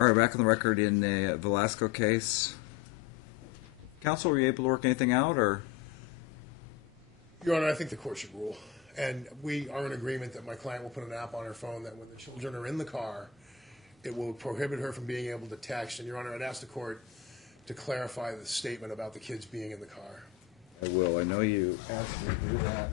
All right, back on the record in the Velasco case. Counsel, were you able to work anything out, or? Your Honor, I think the court should rule. And we are in agreement that my client will put an app on her phone that when the children are in the car, it will prohibit her from being able to text. And, Your Honor, I'd ask the court to clarify the statement about the kids being in the car. I will. I know you asked me to do that.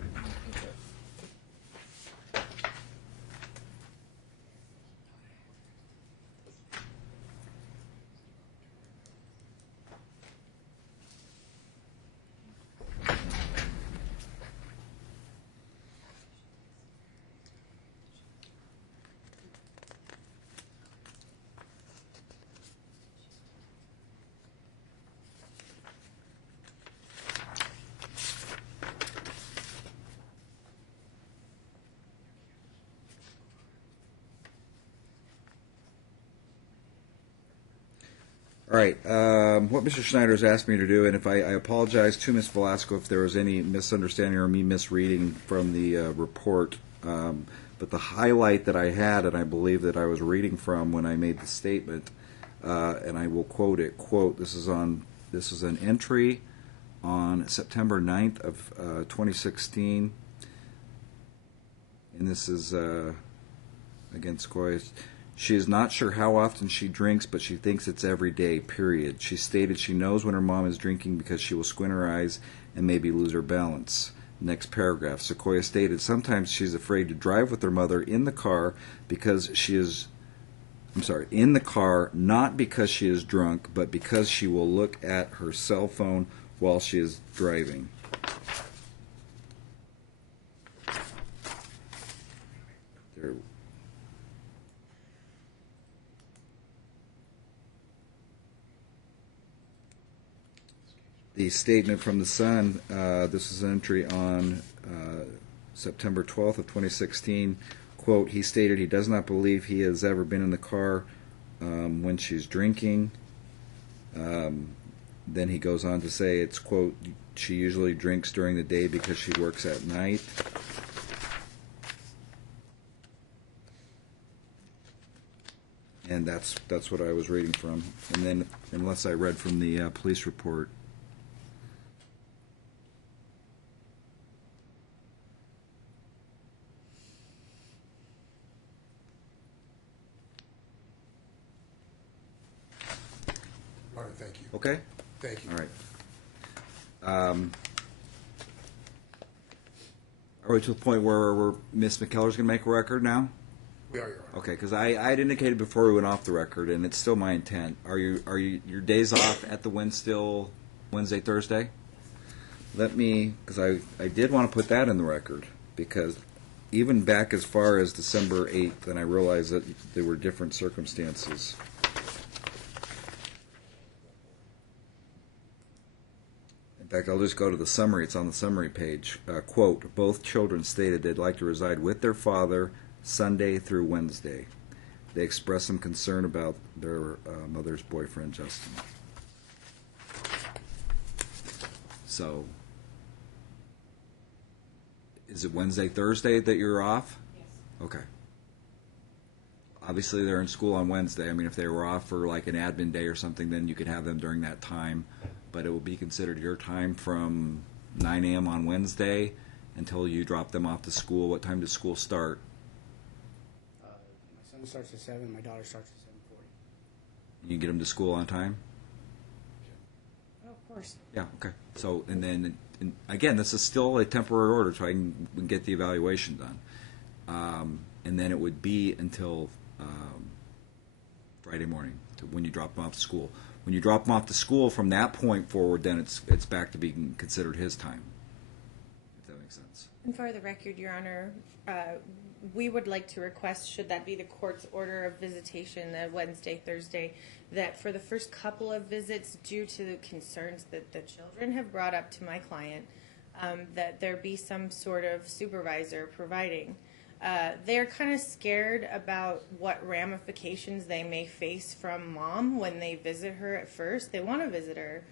All right. What Mr. Schneider has asked me to do, and if I apologize to Ms. Velasco if there was any misunderstanding or me misreading from the report, but the highlight that I had, and I believe that I was reading from when I made the statement, and I will quote it. Quote: This is an entry on September 9th of 2016, and this is against Coyce. She is not sure how often she drinks, but she thinks it's every day, period. She stated she knows when her mom is drinking because she will squint her eyes and maybe lose her balance. Next paragraph. Sequoia stated sometimes she's afraid to drive with her mother in the car because she is, in the car, not because she is drunk, but because she will look at her cell phone while she is driving. There. The statement from the Sun, this is an entry on September 12th of 2016. Quote, he stated he does not believe he has ever been in the car when she's drinking. Then he goes on to say it's, quote, she usually drinks during the day because she works at night. And that's what I was reading from. And then, unless I read from the police report. All right, thank you. Okay? Thank you. All right. Are we to the point where Miss McKellar's going to make a record now? We are, Your Honor. Okay, because I had indicated before we went off the record, and it's still my intent. Are you your days off at the Win still Wednesday, Thursday? Let me, because I did want to put that in the record, because even back as far as December 8th, and I realized that there were different circumstances. In fact, I'll just go to the summary. It's on the summary page. Quote, both children stated they'd like to reside with their father Sunday through Wednesday. They expressed some concern about their mother's boyfriend, Justin. So, is it Wednesday, Thursday that you're off? Yes. Okay. Obviously, they're in school on Wednesday. I mean, if they were off for like an admin day or something, then you could have them during that time. But it will be considered your time from 9 a.m. on Wednesday until you drop them off to school. What time does school start? My son starts at 7. My daughter starts at 7:40. You can get them to school on time? Oh, of course. Yeah, okay. So, and then, and again, this is still a temporary order, so we can get the evaluation done. And then it would be until Friday morning when you drop them off to school. When you drop them off to school, from that point forward, then it's back to being considered his time, if that makes sense. And for the record, Your Honor, we would like to request, should that be the court's order of visitation, Wednesday, Thursday, that for the first couple of visits, due to the concerns that the children have brought up to my client, that there be some sort of supervisor providing. They're kind of scared about what ramifications they may face from mom when they visit her at first. They want to visit her,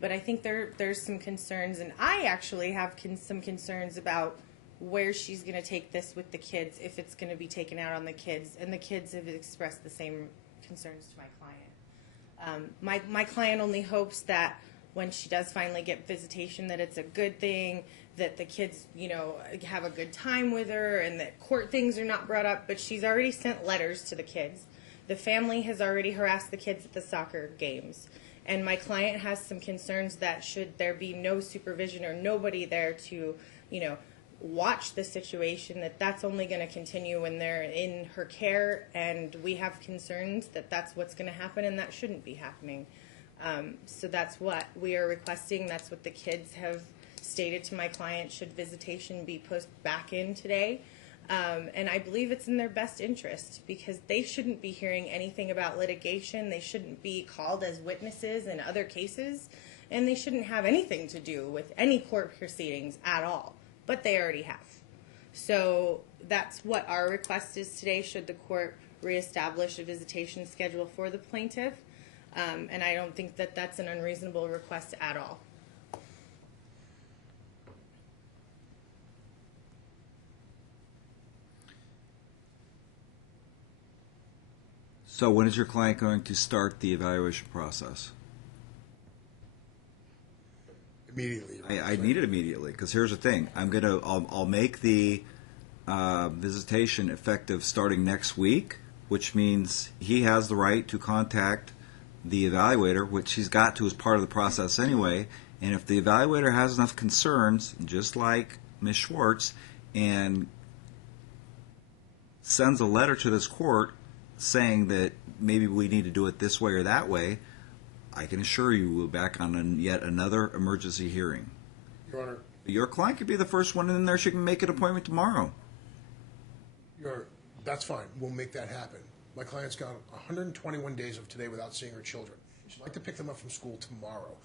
but I think there's some concerns, and I actually have some concerns about where she's going to take this with the kids, if it's going to be taken out on the kids, and the kids have expressed the same concerns to my client. My client only hopes that when she does finally get visitation, that it's a good thing, that the kids, have a good time with her, and that court things are not brought up. But she's already sent letters to the kids. The family has already harassed the kids at the soccer games. And my client has some concerns that should there be no supervision or nobody there to, watch the situation, that's only going to continue when they're in her care. And we have concerns that that's what's going to happen, and that shouldn't be happening. So that's what we are requesting. That's what the kids have stated to my client, should visitation be pushed back in today. And I believe it's in their best interest, because they shouldn't be hearing anything about litigation. They shouldn't be called as witnesses in other cases, and they shouldn't have anything to do with any court proceedings at all. But they already have. So that's what our request is today, should the court reestablish a visitation schedule for the plaintiff. And I don't think that that's an unreasonable request at all. So when is your client going to start the evaluation process? Immediately. I need it immediately, because here's the thing. I'll make the visitation effective starting next week, which means he has the right to contact the evaluator, which he's got to as part of the process anyway. And if the evaluator has enough concerns, just like Ms. Schwartz, and sends a letter to this court saying that maybe we need to do it this way or that way, I can assure you we'll be back on yet another emergency hearing. Your Honor. Your client could be the first one in there. She can make an appointment tomorrow. That's fine. We'll make that happen. My client's gone 121 days of today without seeing her children. She'd like to pick them up from school tomorrow.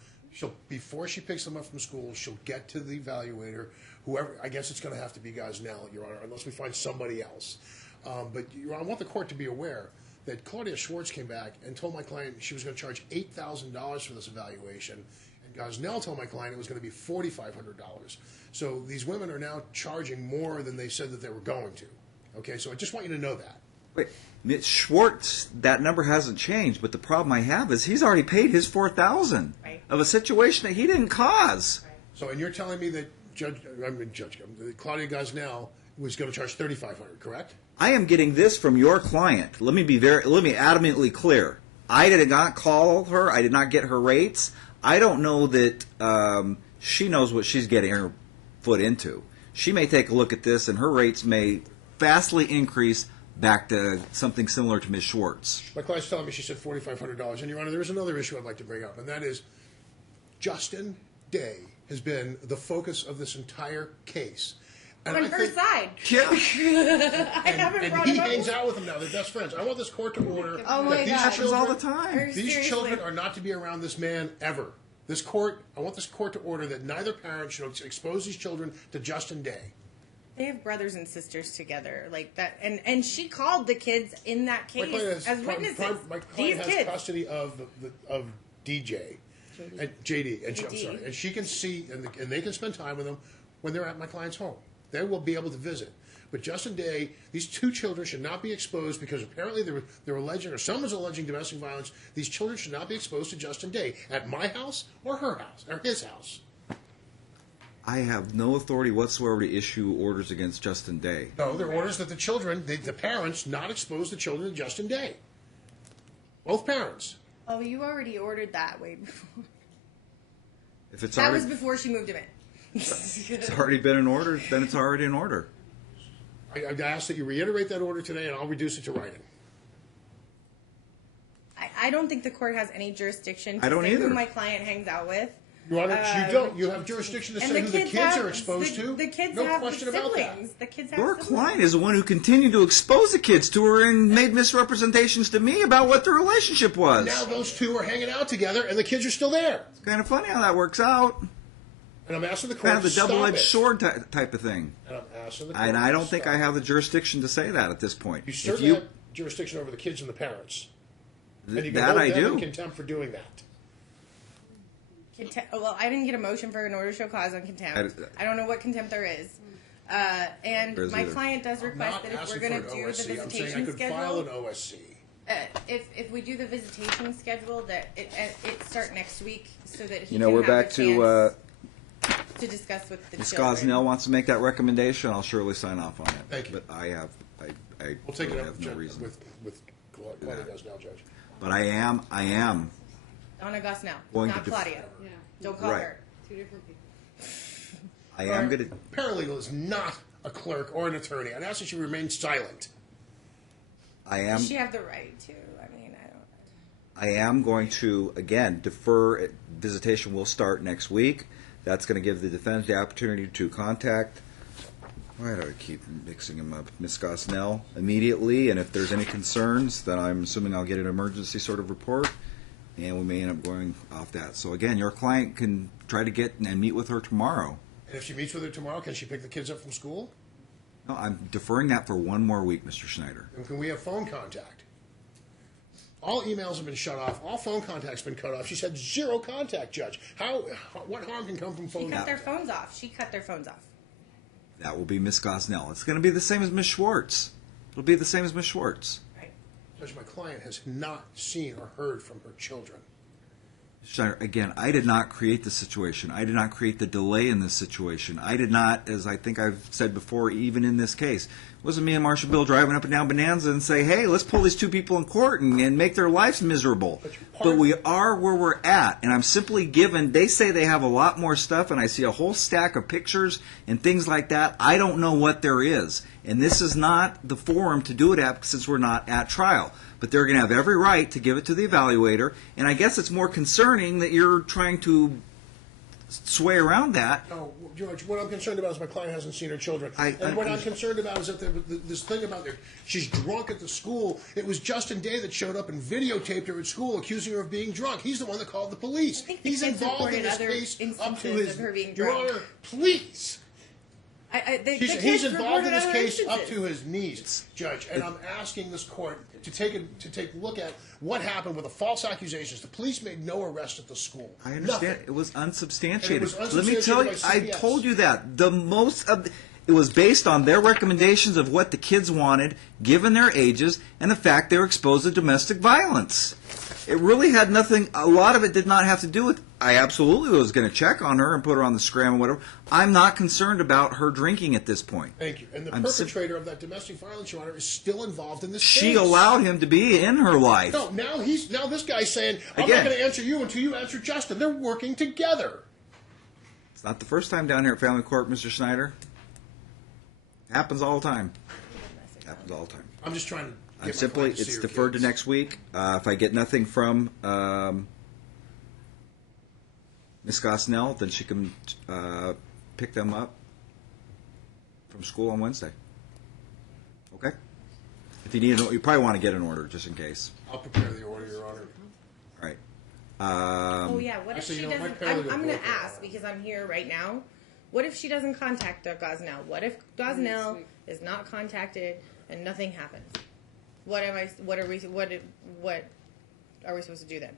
Before she picks them up from school, she'll get to the evaluator, whoever. I guess it's going to have to be Gosnell, Your Honor, unless we find somebody else. But I want the court to be aware that Claudia Schwartz came back and told my client she was going to charge $8,000 for this evaluation, and Gosnell told my client it was going to be $4,500. So these women are now charging more than they said that they were going to. Okay, so I just want you to know that. Wait, Ms. Schwartz, that number hasn't changed, but the problem I have is he's already paid his $4,000 of a situation that he didn't cause. Right. So, and you're telling me that Claudia Gosnell was going to charge $3,500, correct? I am getting this from your client. Let me adamantly clear. I did not call her. I did not get her rates. I don't know that she knows what she's getting her foot into. She may take a look at this, and her rates may vastly increase back to something similar to Ms. Schwartz. My client's telling me she said $4,500. And, Your Honor, there is another issue I'd like to bring up, and that is Justin Day has been the focus of this entire case. And on her side. Yeah. And he hangs out with him now. They're best friends. I want this court to order that these happens children, all the time. These children are not to be around this man ever. I want this court to order that neither parent should expose these children to Justin Day. They have brothers and sisters together, like that, and she called the kids in that case as witnesses. My client has custody of DJ, and JD, and I'm sorry, and she can see, and they can spend time with him when they're at my client's home. They will be able to visit. But Justin Day, these two children should not be exposed because apparently they're alleging, or someone's alleging domestic violence. These children should not be exposed to Justin Day at my house or her house or his house. I have no authority whatsoever to issue orders against Justin Day. No, they're orders that the parents not expose the children to Justin Day. Both parents. Oh, you already ordered that way before. If it's that was before she moved him in. It's already been in order, then it's already in order. I ask that you reiterate that order today, and I'll reduce it to writing. I don't think the court has any jurisdiction I to don't say either. who my client hangs out with. Your Honor, you don't. You have jurisdiction to say who the kids are exposed to. The kids no have question siblings. about that. The kids have Your siblings. client is the one who continued to expose the kids to her and made misrepresentations to me about what their relationship was. Now those two are hanging out together, and the kids are still there. It's kind of funny how that works out. And I'm asking the court Kind of to the stop double-edged it. sword type of thing. And I'm asking the court And I to don't think stop I have the jurisdiction to say that at this point. You certainly have jurisdiction over the kids and the parents. And you can That hold I them do. in contempt for doing that. Well, I didn't get a motion for an order to show cause on contempt. I don't know what contempt there is. And There's my either. client does I'm request not that if we're asking going for to an do the OSC. I'm saying I visitation could schedule, file an OSC. if we do the visitation schedule, that it start next week so that he You know, can we're have back a to chance to discuss with the Ms. children. Gosnell wants to make that recommendation. I'll surely sign off on it. Thank you. But I We'll take it really up have no reason. with Claudia Gosnell, Judge. But I am Donna Gosnell, Going not to Claudia. Yeah. Don't call Right. her. Two different people. I am going to. Paralegal is not a clerk or an attorney. I'd ask that you remain silent. I am. Does she have the right to? I mean, I don't. I am going to, again, defer. Visitation will start next week. That's going to give the defendant the opportunity to contact, why do I keep mixing them up, Ms. Gosnell immediately, and if there's any concerns, then I'm assuming I'll get an emergency sort of report, and we may end up going off that. So again, your client can try to get and meet with her tomorrow. And if she meets with her tomorrow, can she pick the kids up from school? No, I'm deferring that for one more week, Mr. Schneider. And can we have phone contact? All emails have been shut off. All phone contact's been cut off. She's had zero contact, Judge. What harm can come from phone She cut their contact? phones off. She cut their phones off. That will be Ms. Gosnell. It's going to be the same as Ms. Schwartz. It'll be the same as Ms. Schwartz. Right. Judge, my client has not seen or heard from her children. Schneider, again, I did not create the situation. I did not create the delay in this situation. I did not, as I think I've said before, even in this case, it wasn't me and Marshall Bill driving up and down Bonanza and say, hey, let's pull these two people in court and make their lives miserable. But we are where we're at, and I'm simply given, they say they have a lot more stuff, and I see a whole stack of pictures and things like that. I don't know what there is, and this is not the forum to do it at since we're not at trial. But they're going to have every right to give it to the evaluator, and I guess it's more concerning that you're trying to sway around that. No, George, what I'm concerned about is my client hasn't seen her children. I- And what I'm concerned about is that this thing about she's drunk at the school. It was Justin Day that showed up and videotaped her at school, accusing her of being drunk. He's the one that called the police. I think the He's kids involved in reported this other case up to instances his. of her being Your drunk. Honor, please. The He's kids involved in reported this other case up instances. to his knees, Judge, and I'm asking this court to take a look at what happened with the false accusations. The police made no arrest at the school. I understand. Nothing. It was unsubstantiated. And it was Let me tell you, unsubstantiated by I CBS. told you that. It was based on their recommendations of what the kids wanted, given their ages, and the fact they were exposed to domestic violence. It really had nothing, a lot of it did not have to do with, I absolutely was going to check on her and put her on the scram or whatever. I'm not concerned about her drinking at this point. Thank you. And the I'm perpetrator of that domestic violence, Your Honor, is still involved in this She case. allowed him to be in her life. No, now this guy's saying, I'm Again. not going to answer you until you answer Justin. They're working together. It's not the first time down here at family court, Mr. Schneider. Happens all the time. Happens all the time. I'm just trying to I'm get my simply, client to see it's her deferred kids. to next week. If I get nothing from Ms. Gosnell, then she can pick them up from school on Wednesday. Okay? If you need you probably want to get an order just in case. I'll prepare the order, Your Honor. All right. Oh yeah. What if actually, she you know, my doesn't? paralegal I'm going broke to that. ask because I'm here right now. What if she doesn't contact Gosnell? What if Gosnell is not contacted and nothing happens? What are we supposed to do then?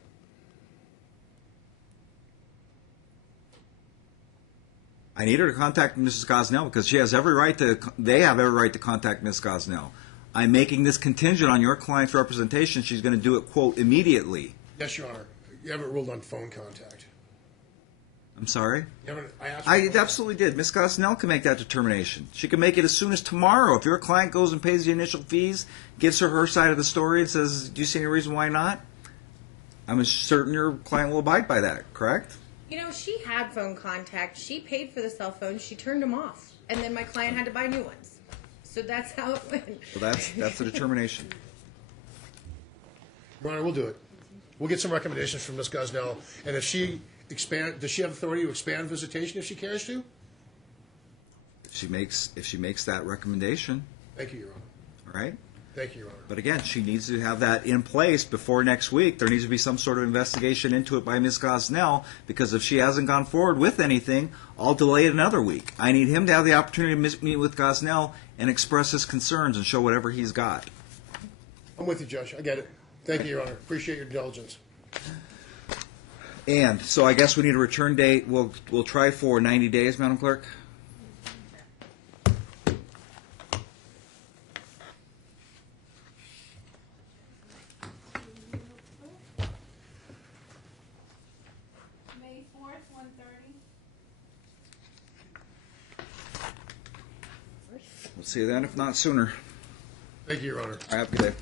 I need her to contact Mrs. Gosnell because she has every right to. They have every right to contact Ms. Gosnell. I'm making this contingent on your client's representation. She's going to do it, quote, immediately. Yes, Your Honor. You haven't ruled on phone contact. I'm sorry? You haven't, I asked I for phone- absolutely did. Ms. Gosnell can make that determination. She can make it as soon as tomorrow. If your client goes and pays the initial fees, gives her side of the story, and says, do you see any reason why not? I'm certain your client will abide by that, correct? You know, she had phone contact. She paid for the cell phone. She turned them off, and then my client had to buy new ones. So that's how it went. So that's the determination. Your Honor, we'll do it. We'll get some recommendations from Ms. Gosnell, and if she does she have authority to expand visitation if she cares to? If she makes that recommendation, Thank you, Your Honor. all right? Thank you, Your Honor. But again, she needs to have that in place before next week. There needs to be some sort of investigation into it by Ms. Gosnell, because if she hasn't gone forward with anything, I'll delay it another week. I need him to have the opportunity to meet with Gosnell and express his concerns and show whatever he's got. I'm with you, Judge. I get it. Thank you, Your Honor. Appreciate your diligence. And so I guess we need a return date. We'll try for 90 days, Madam Clerk. 4th, 1:30. We'll see you then, if not sooner. Thank you, Your Honor. Have a good day.